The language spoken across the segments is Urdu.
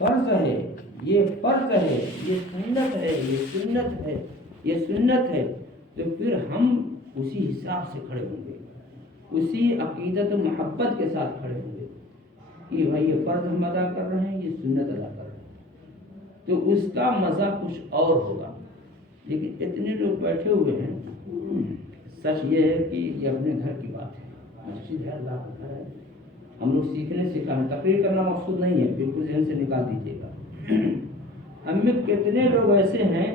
فرض ہے، یہ فرض ہے، یہ سنت ہے، یہ سنت ہے، یہ سنت ہے، تو پھر ہم اسی حساب سے کھڑے ہوں گے، اسی عقیدت و محبت کے ساتھ کھڑے ہوں گے کہ بھائی یہ فرض ہم ادا کر رہے ہیں، یہ سنت ادا کر رہے ہیں، تو اس کا مزہ کچھ اور ہوگا۔ لیکن اتنے لوگ بیٹھے ہوئے ہیں، سچ یہ ہے کہ یہ اپنے گھر کی بات ہے، مسجد ہے، اللہ کا گھر ہے، ہم لوگ سیکھنے سکھانے، تقریر کرنا مقصود نہیں ہے، بالکل ذہن سے نکال دیجیے گا۔ ہم میں کتنے لوگ ایسے ہیں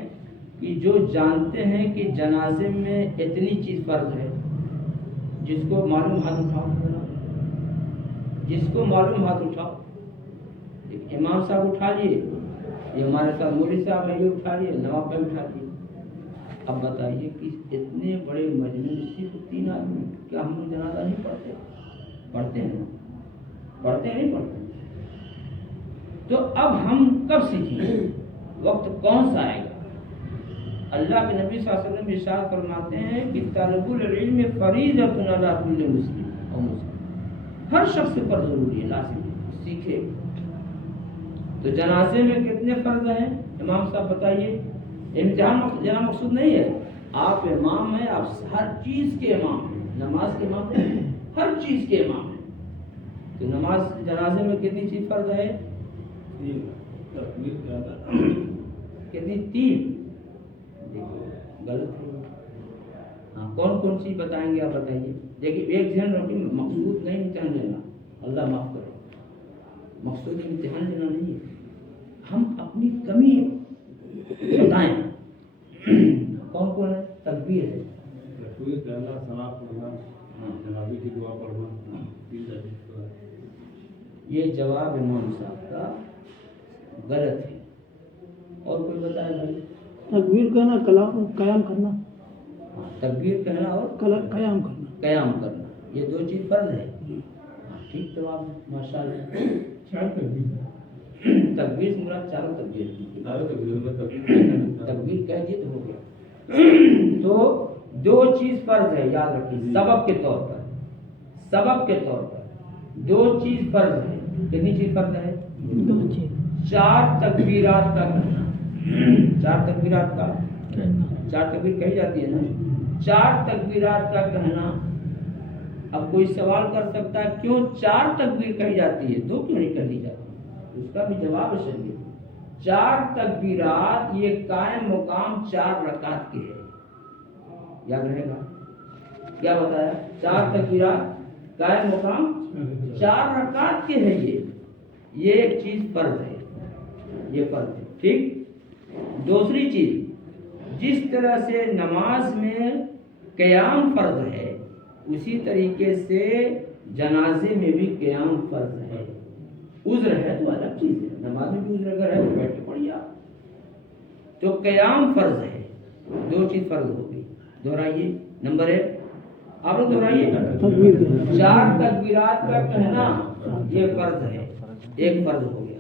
کہ جو جانتے ہیں کہ جنازے میں اتنی چیز فرض ہے، جس کو معلوم ہاتھ اٹھاؤ، جس کو معلوم ہاتھ اٹھاؤ۔ امام صاحب اٹھا لیے، یہ ہمارے ساتھ مولوی صاحب ہے، یہ اٹھا لیے، نواب بھائی اٹھا لیے۔ اب بتائیے کہ اتنے بڑے مجمع میں صرف 3 آدمی، کیا ہم لوگ جنازہ نہیں پڑھتے؟ پڑھتے ہیں، پڑھتے ہیں، نہیں پڑھتے؟ تو اب ہم کب سیکھیں؟ وقت کون سا آئے گا؟ اللہ کے نبی صلی اللہ علیہ وسلم ارشاد فرماتے ہیں کہ طالب العلم فریضۃ علی کل مسلم اور مسلم، ہر شخص پر ضروری ہے، لازم ہے، سیکھے۔ تو جنازے میں کتنے فرض ہیں امام صاحب بتائیے؟ امتحان دینا مقصود نہیں ہے، آپ امام ہیں، آپ ہر چیز کے امام ہیں، نماز کے امام ہیں، ہر چیز کے امام ہیں۔ تو نماز جنازے میں کتنی چیز فرض ہے؟ کتنی؟ 3۔ دیکھو غلط ہے، ہاں کون کون سی بتائیں گے آپ بتائیے؟ دیکھیے ایک ذہن رکھیں، مقصود نہیں امتحان لینا، اللہ معاف کرے، مقصود امتحان لینا نہیں ہے، ہم اپنی کمی بتائیں۔ کون کون ہے؟ تکبیر ہے، یہ جواب امام صاحب کا غلط ہے۔ اور کوئی بتائے بھائی؟ تکبیر کہنا، قیام کرنا، تکبیر کہنا اور قیام کرنا، قیام کرنا، یہ 2 چیز فرض ہے۔ ٹھیک جواب ہے، ماشاء اللہ۔ 4 تکبیر، تکبیر سے مراد چاروں تکبیر، تکبیر کہہ دیے تو ہو گیا۔ تو 2 چیز فرض ہے، یاد رکھیے، سبب کے طور پر، سبب کے طور پر 2 چیز فرض ہے۔ کتنی چیز فرض ہے؟ 2 چیز۔ 4 تکبیرات کا کہنا، 4 تکبیرات کا، 4 تکبیر کہی جاتی ہے نا، 4 تکبیرات کا کہنا۔ اب کوئی سوال کر سکتا ہے کیوں 4 تکبیر کہی جاتی ہے، 2 کیوں نہیں کہی جاتی؟ اس کا بھی جواب ہے شریعت۔ 4 تکبیرات یہ قائم مقام 4 رکعت کے ہے، یاد رہے گا کیا بتایا؟ 4 تکبیرات قائم مقام 4 رکعت کے ہے، یہ ایک چیز فرض ہے، یہ فرض ہے، ٹھیک۔ دوسری چیز، جس طرح سے نماز میں قیام فرض ہے، اسی طریقے سے جنازے میں بھی قیام فرض ہے۔ عذر ہے تو الگ چیز ہے، نماز میں بھی عذر اگر ہے تو بیٹھ کے پڑھیے آپ۔ تو قیام فرض ہے، 2 چیز فرض ہو گئی، دہرائیے۔ نمبر 1 آپ لوگ دہرائیے، 4 تکبیرات کا کہنا یہ فرض ہے، ایک فرض ہو گیا۔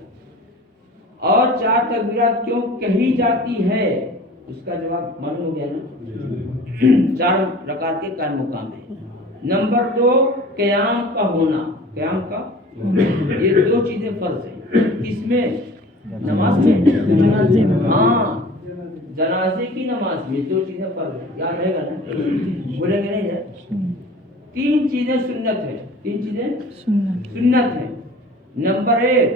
اور 4 تکبیرات کیوں کہی جاتی ہے، اس کا جواب معلوم ہو گیا نا، 4 رکعت کے قائم مقام ہے۔ نمبر 2 قیام کا ہونا، قیام کا، یہ 2 چیزیں فرض ہیں، کس میں؟ نماز میں، ہاں جنازے کی نماز میں 2 چیزیں فرض ہیں، یاد رہے گا نا، بولیں گے نہیں ہے؟ 3 چیزیں سنت ہیں، 3 چیزیں سنت ہیں۔ نمبر 1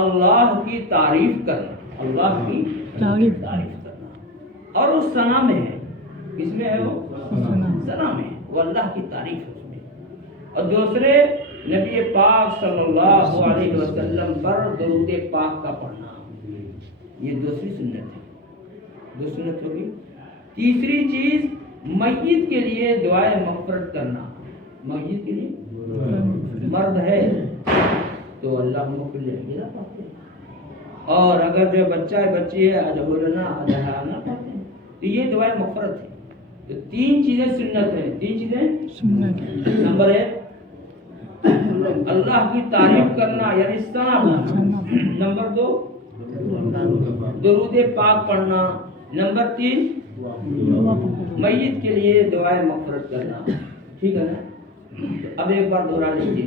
اللہ کی تعریف کرنا، اللہ کی تعریف کرنا، اور اس ثنا میں ہے، کس میں ہے وہ؟ ثنا میں ہے، وہ اللہ کی تعریف ہے اس میں۔ اور دوسرے نبی پاک صلی اللہ علیہ وسلم پر درود پاک کا پڑھنا، یہ دوسری سنت ہے، 2 سنت ہوگی۔ تیسری چیز میت کے لیے دعائے مغفرت کرنا، میت کے لیے مرد ہے تو اللہ مغفر لنا پڑھتے ہیں، اور اگر جو بچہ ہے بچی ہے اجہلنا اجہانا پڑھتے ہیں، تو یہ دعائے مغفرت ہے۔ تو 3 چیزیں سنت ہیں، 3 چیزیں سنت ہیں۔ نمبر 1 اللہ کی تعریف کرنا یعنی ثنا۔ نمبر 2 درود پاک پڑھنا۔ نمبر 3 میت کے لیے دعائے مغفرت کرنا، ٹھیک ہے نا؟ اب ایک بار دہرا لیجیے،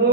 2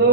2,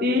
3,